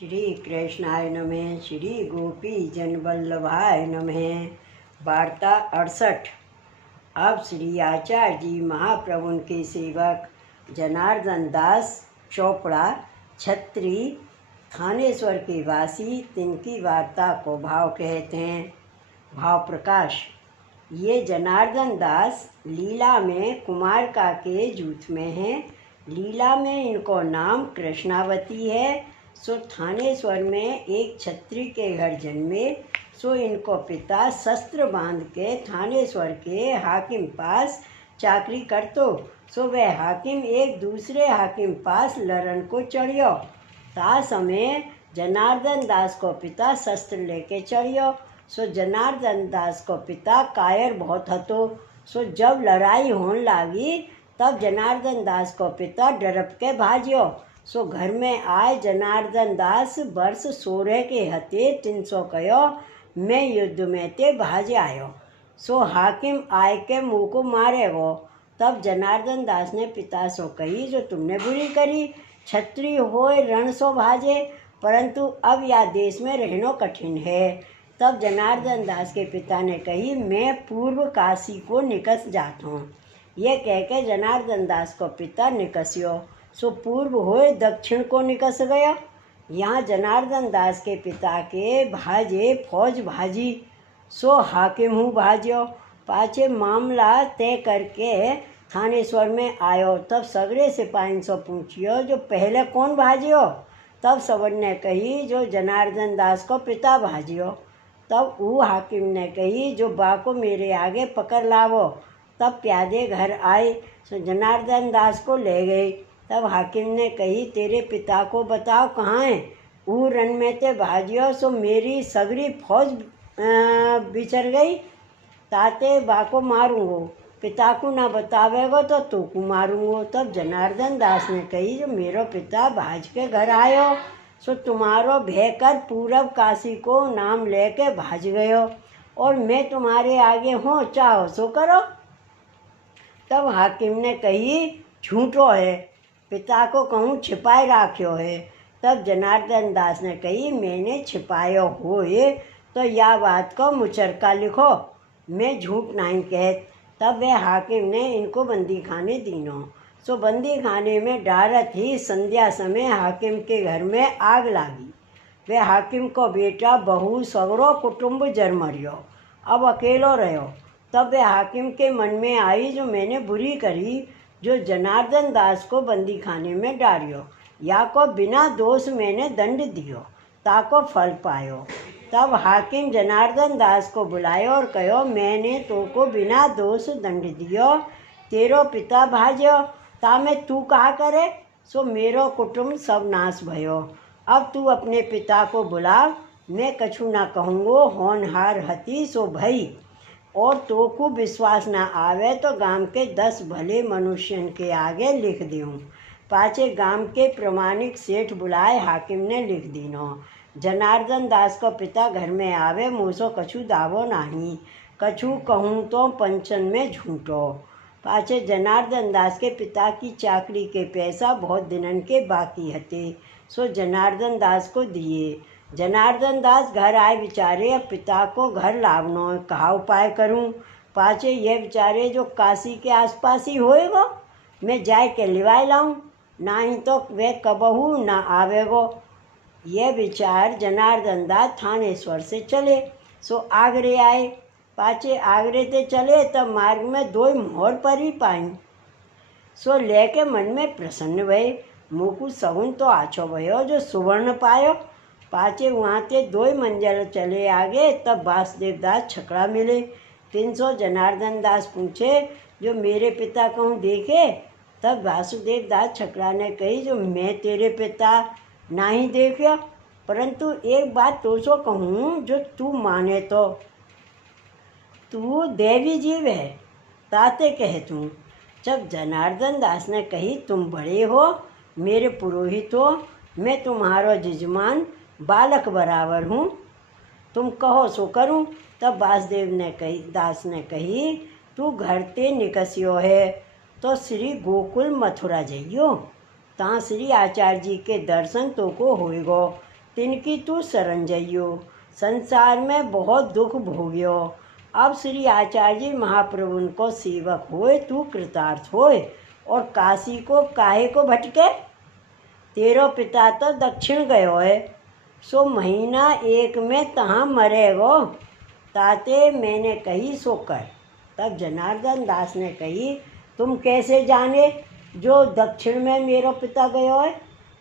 श्री कृष्णाय नमः। श्री गोपी जन वल्लभाय नमः। वार्ता 68। अब श्री आचार्य जी महाप्रभु के सेवक जनार्दन दास चोपड़ा छत्री थानेश्वर के वासी तिनकी वार्ता को भाव कहते हैं। भाव प्रकाश। ये जनार्दन दास लीला में कुमार का के जूथ में हैं। लीला में इनको नाम कृष्णावती है। सो थानेश्वर में एक छत्री के घर जन्मे। सो इनको पिता शस्त्र बांध के थानेश्वर के हाकिम पास चाकरी करतो। सो वह हाकिम एक दूसरे हाकिम पास लड़न को चढ़ियो। ता समय जनार्दन दास को पिता शस्त्र लेके चढ़ियो। सो जनार्दन दास को पिता कायर बहुत हतो। सो जब लड़ाई होने लगी तब जनार्दन दास को पिता डरप के भाजियो। सो घर में आए जनार्दन दास वर्ष 16 के हते 300 कयो मैं युद्ध में ते भाज आयो। सो हाकिम आय के मुँह को मारे वो। तब जनार्दन दास ने पिता सो कही, जो तुमने बुरी करी, छत्री होए रण सो भाजे, परंतु अब या देश में रहनो कठिन है। तब जनार्दन दास के पिता ने कही, मैं पूर्व काशी को निकस जाता हूँ। ये कह के जनार्दन दास को पिता निकसियो। सो पूर्व होए दक्षिण को निकस गया। यहाँ जनार्दन दास के पिता के भाजे फौज भाजी। सो हाकिम हूँ भाजियो। पाछे मामला तय करके थानेश्वर में आयो। तब सगरे सिपाही सो पूछियो, जो पहले कौन भाजियो। तब सबन ने कही, जो जनार्दन दास को पिता भाजियो। तब वो हाकिम ने कही, जो बा को मेरे आगे पकड़ लावो। तब प्यादे घर आए। सो जनार्दन दास को ले गए। तब हाकिम ने कही, तेरे पिता को बताओ कहाँ है। वो रन में ते भाजियो। सो मेरी सगरी फौज बिछड़ गई, ताते बा को मारूंगो। पिता को ना बतावेगो तो तू को मारूंगो। तब जनार्दन दास ने कही, जो मेरो पिता भाज के घर आयो। सो तुम्हारो भेकर पूरब काशी को नाम लेके भाज गयो, और मैं तुम्हारे आगे हूँ, चाहो सो करो। तब हाकिम ने कही, झूठो है, पिता को कहूँ छिपाए राख्यो है। तब जनार्दन दास ने कही, मैंने छिपायो होए तो या बात को मुचरका लिखो, मैं झूठ नहीं कहत। तब वह हाकिम ने इनको बंदी खाने दीनो। सो बंदी खाने में डारत ही संध्या समय हाकिम के घर में आग लागी। वह हाकिम को बेटा बहू सगरो कुटुंब जर मरियो, अब अकेलो रहो। तब वह हाकिम के मन में आई, जो मैंने बुरी करी, जो जनार्दन दास को बंदी खाने में डालियो, या को बिना दोष मैंने दंड दियो, ताको फल पायो। तब हाकिम जनार्दन दास को बुलायो और कहो, मैंने तो को बिना दोष दंड दियो, तेरो पिता भाज्यो, ता में तू कहा करे। सो मेरो कुटुंब सब नाश भयो। अब तू अपने पिता को बुला, मैं कछु ना कहूँगो, होनहार हती सो भई। और तो को विश्वास ना आवे तो गांव के 10 भले मनुष्यन के आगे लिख दूँ। पाछे गांव के प्रमाणिक सेठ बुलाए हाकिम ने लिख दीनो। जनार्दन दास को पिता घर में आवे, मुँसो कछु दावो नहीं, कछु कहूँ तो पंचन में झूठो। पाछे जनार्दन दास के पिता की चाकरी के पैसा बहुत दिनन के बाकी हते। सो जनार्दन दास को दिए। जनार्दन दास घर आए विचारे, अब पिता को घर लावनो है, कहा उपाय करूं। पाछे ये विचारे, जो काशी के आसपास ही होएगो, मैं जाए के लिवाए लाऊं, नहीं तो वे कबहू ना आवेगो। ये विचार जनार्दन दास थानेश्वर से चले। सो आगरे आए। पाछे आगरे ते चले, तब मार्ग में 2 मोहर पर ही पाई। सो लेके मन में प्रसन्न भये, मुँह सगुन तो आछो भयो, जो सुवर्ण पायो। पाछे वहाँ ते 2 मंजिल चले आगे, तब वासुदेव दास छकड़ा मिले। 300 जनार्दन दास पूछे, जो मेरे पिता कहूँ देखे। तब वासुदेव दास छकड़ा ने कही, जो मैं तेरे पिता नहीं देखियो, परंतु एक बात तो सो कहूँ, जो तू माने तो। तू देवी जीव है, ताते कहतूँ। जब जनार्दन दास ने कही, तुम बड़े हो, मेरे पुरोहित हो, मैं तुम्हारो जजमान बालक बराबर हूँ, तुम कहो सो करूँ। तब वासुदेव ने कही, दास ने कही, तू घर ते निकसियो है तो श्री गोकुल मथुरा जइयो, ता श्री आचार्य जी के दर्शन तो को होएगो। तिनकी तू शरण जइयो। संसार में बहुत दुख भोग्यो। अब श्री आचार्य जी महाप्रभु को सेवक होए तू कृतार्थ होए। और काशी को काहे को भटके? तेरो पिता तो दक्षिण गयो है, सो महीना एक में तहाँ मरेगो। ताते मैंने कही सो कर। तब जनार्दन दास ने कही, तुम कैसे जाने जो दक्षिण में मेरो पिता गयो है,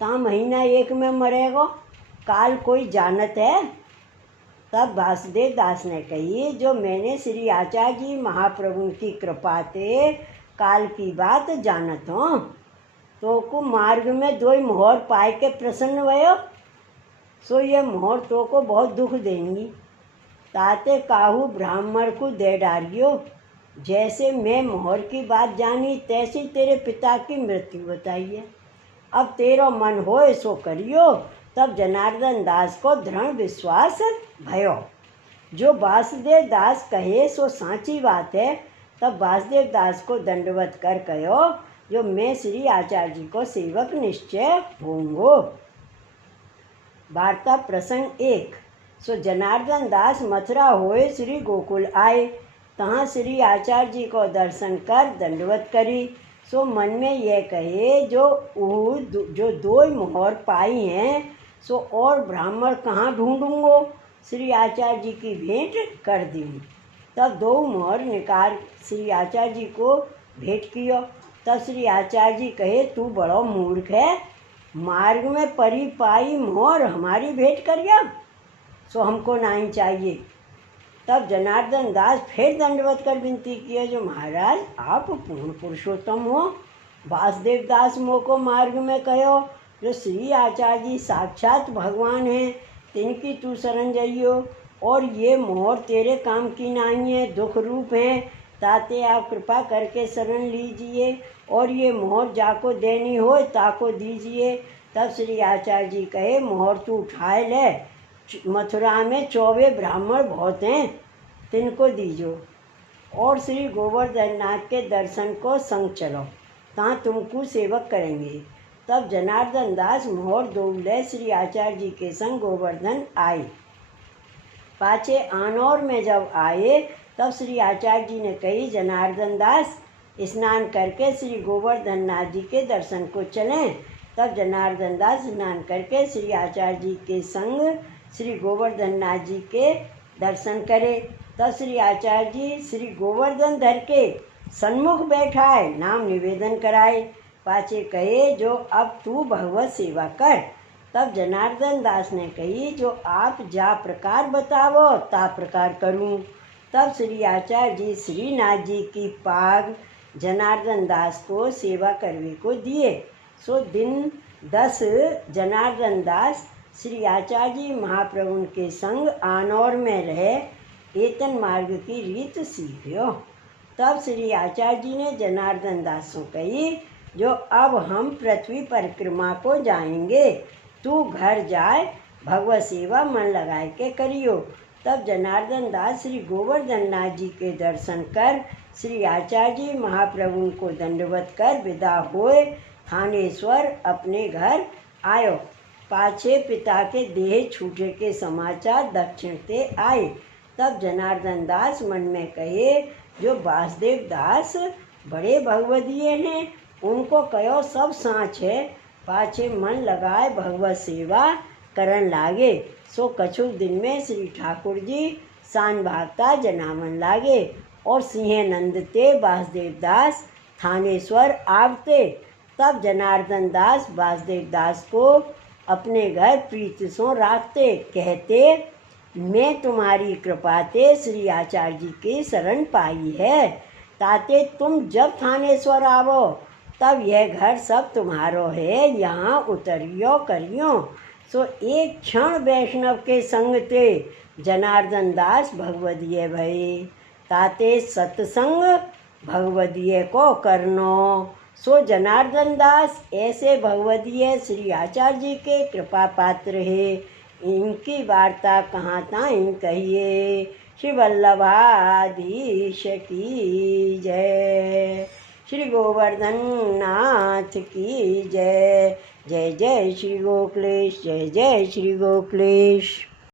तहाँ महीना एक में मरेगो? काल कोई जानत है? तब वासुदेव दास ने कही, जो मैंने श्री आचार्य जी महाप्रभु की कृपा ते काल की बात जानत हूँ। तो को मार्ग में दो मोहर पाए के प्रसन्न भयो, सो ये मोहर तो को बहुत दुख देंगी। ताते काहू ब्राह्मण को दे डारियो। जैसे मैं मोहर की बात जानी, तैसी तेरे पिता की मृत्यु बताइए। अब तेरो मन होए सो करियो। तब जनार्दन दास को दृढ़ विश्वास भयो। जो वासुदेव दास कहे सो साची बात है। तब वासुदेव दास को दंडवत कर कहो, जो मैं श्री आचार्य जी को सेवक निश्चय होंगो। वार्ता प्रसंग 1। सो जनार्दन दास मथुरा होए श्री गोकुल आए। तहाँ श्री आचार्य जी को दर्शन कर दंडवत करी। सो मन में यह कहे, जो दो मोहर पाई हैं, सो और ब्राह्मण कहाँ ढूंढूंगो? श्री आचार्य जी की भेंट कर दी। तब दो मोहर निकाल श्री आचार्य जी को भेंट कियो। तब श्री आचार्य जी कहे, तू बड़ो मूर्ख है, मार्ग में परी पाई मोहर हमारी भेंट करिया, सो हमको नहीं चाहिए। तब जनार्दन दास फिर दंडवत कर विनती किया, जो महाराज आप पूर्ण पुरुषोत्तम हो, वासुदेव दास मोह को मार्ग में कहो, जो श्री आचार्य जी साक्षात भगवान हैं, तिनकी तू शरण जाइयो। और ये मोहर तेरे काम की नहीं है, दुख रूप हैं, ताते आप कृपा करके शरण लीजिए और ये मोहर जाको देनी हो ताको दीजिए। तब श्री आचार्य जी कहे, मोहर तू उठाए ले, मथुरा में 24 ब्राह्मण बहुत हैं, तिनको दीजो। और श्री गोवर्धन नाथ के दर्शन को संग चलो, तहाँ तुमको सेवक करेंगे। तब जनार्दन दास मोहर दौड़े श्री आचार्य जी के संग गोवर्धन आए। पाछे आनौर में जब आए, तब श्री आचार्य जी ने कही, जनार्दन दास स्नान करके श्री गोवर्धन नाथ जी के दर्शन को चलें। तब जनार्दन दास स्नान करके श्री आचार्य जी के संग श्री गोवर्धन नाथ जी के दर्शन करे। तब श्री आचार्य जी श्री गोवर्धन धर के सन्मुख बैठाए, नाम निवेदन कराए। पाछे कहे, जो अब तू भगवत सेवा कर। तब जनार्दन दास ने कही, जो आप जा प्रकार बतावो ता प्रकार करूं। तब श्री आचार्य जी श्रीनाथ जी की पाग जनार्दन दास को सेवा करने को दिए। सो दिन 10 जनार्दन दास श्री आचार्य जी महाप्रभु के संग आनौर में रहे, एतन मार्ग की रीत सीखियो। तब श्री आचार्य जी ने जनार्दन दास को कही, जो अब हम पृथ्वी परिक्रमा को जाएंगे, तू घर जाए, भगवत सेवा मन लगाए के करियो। तब जनार्दन दास श्री गोवर्धन नाथ जी के दर्शन कर श्री आचार्य जी महाप्रभु को दंडवत कर विदा होए थानेश्वर अपने घर आयो। पाछे पिता के देह छूटे के समाचार दक्षिण से आए। तब जनार्दन दास मन में कहे, जो वासुदेव दास बड़े भगवदीय हैं, उनको कहो सब साँच है। पाछे मन लगाए भगवत सेवा करन लागे। सो कछु दिन में श्री ठाकुर जी सान भागता जनावन लागे और सिंह नंदते वासुदेव दास थानेश्वर आवते। तब जनार्दन दास वासुदेव दास को अपने घर प्रीति सो राखते, कहते, मैं तुम्हारी कृपा ते श्री आचार्य जी की शरण पाई है, ताते तुम जब थानेश्वर आवो तब यह घर सब तुम्हारो है, यहाँ उतरियो करियो। सो एक क्षण वैष्णव के संग ते जनार्दन दास भगवदीय भये, ताते सत्संग भगवदीय को करनो। सो जनार्दन दास ऐसे भगवदीय श्री आचार्य जी के कृपा पात्र है। इनकी वार्ता कहाँ ताईं कहिए। श्री वल्लभाधीश की जय। श्री गोवर्धन नाथ की जय। जय जय श्री गोकुलेश, जय जय श्री गोकुलेश।